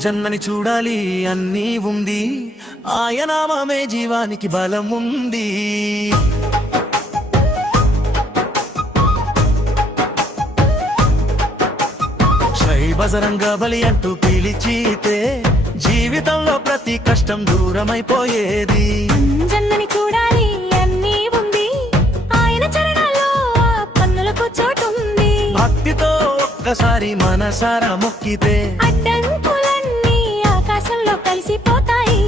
అంజన్నని చూడాలి అన్నీ ఉంది, ఆయనామమే జీవానికి బలం ఉంది. జై బజరంగ బలి అంటూ పిలిచితే జీవితంలో ప్రతి కష్టం దూరమైపోయేది. అంజన్నని చూడాలి అన్నీ ఉంది, ఆయన చరణాల్లో పన్నులకు చోటుంది. భక్తితో ఒక్కసారి మనసారా మొక్కితే అడ్డంకులన్నీ ఆకాశంలో కలిసిపోతాయి.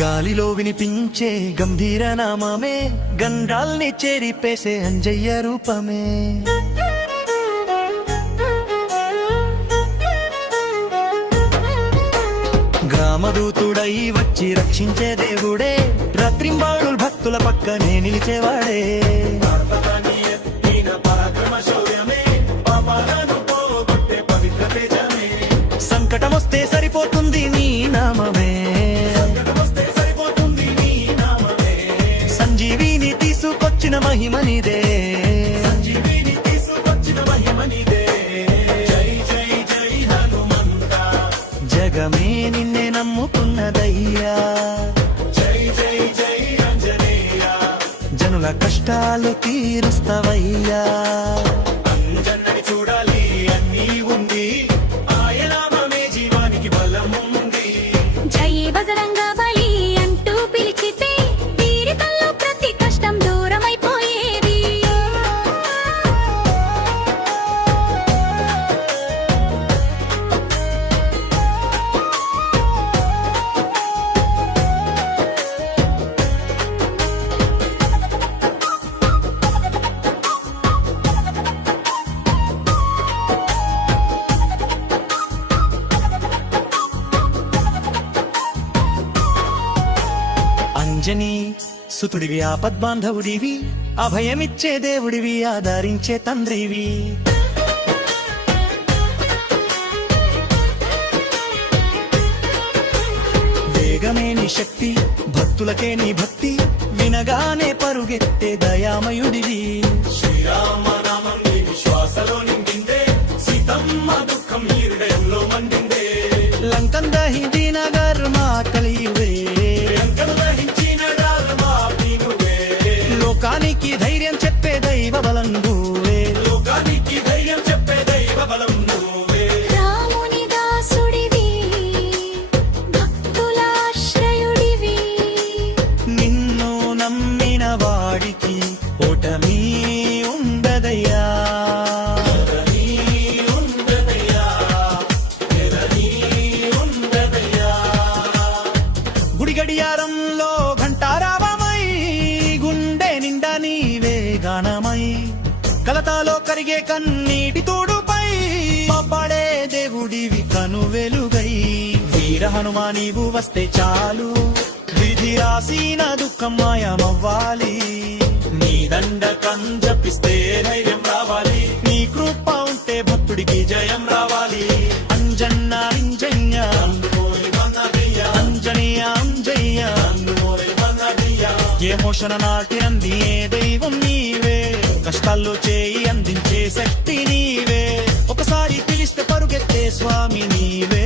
గాలిలో వినిపించే గంభీర నామమే గండాల్ని చేరిపేసే అంజయ్య రూపమే. గ్రామదూతుడై వచ్చి రక్షించే దేవుడే, రాత్రింబాడుల్ భక్తుల పక్కనే నిలిచేవాడే. సంకటమొస్తే సరిపోతుంది నీ నామమే, సంజీవిని తీసుకొచ్చిన మహిమనిదే. జై జై జై హనుమంత, జగమే నిన్నే నమ్ముకున్నదయ్యా. జై జై జై ఆంజనేయ, జనుల కష్టాలు తీరుస్తవయ్యా. అంజన్నని చూడాలి అన్నీ ఉంది, ఆయనామమే జీవానికి బలం ఉంది. జై బజరంగ బలి అంటూ పిలిచితే జీవితంలో ప్రతి కష్టం దూరమైపోయేది. అంజనీ సుతుడివి, ఆపద్బాంధవుడివి, అభయమిచ్చే దేవుడివి, ఆదరించే తండ్రివి. వేగమే నీ శక్తి, భక్తులకే నీ భక్తి, వినగానే పరుగెత్తే దయామయుడివి. శ్రీరామ నామం నీ విశ్వాసలో నిండిందే, సీతమ్మ దుఃఖం ఈ హృదయంలో మండిందే. లంకన్ దహించి నగర్ మా కలియువే, లోకానికి ధైర్యం చెప్పే దైవ బలం నువ్వే. లోకానికి ధైర్యం చెప్పే దైవ బలం నువ్వే. రాముని దాసుడివి, భక్తులాశ్రయుడివి, నిన్ను నమ్మిన వాడికి ఓటమి ఉండదయ్యా. గుడి గడియారంలో ఘంటారావమై, గుండె నిండా నీవే గానమై, కలతాలో కరిగే కన్నీటి తోడుపై పడే దేవుడివి కను వెలుగై. వీర హనుమా నీవు వస్తే చాలు, విధి రాసిన దుఃఖం మాయమవ్వాలి. నీ దండకం జపిస్తే ధైర్యం రావాలి, నీ కృప ఉంటే భక్తుడికి జయం రావాలి. అంజన్న అంజయ్య, అంజనేయ అంజయ్య, ఏ మోషణ నాటినంది ఏ దైవం నీవే, కష్టాల్లో చేయి అందించే శక్తి నీవే, ఒకసారి పిలిస్తే పరుగెత్తే స్వామి నీవే.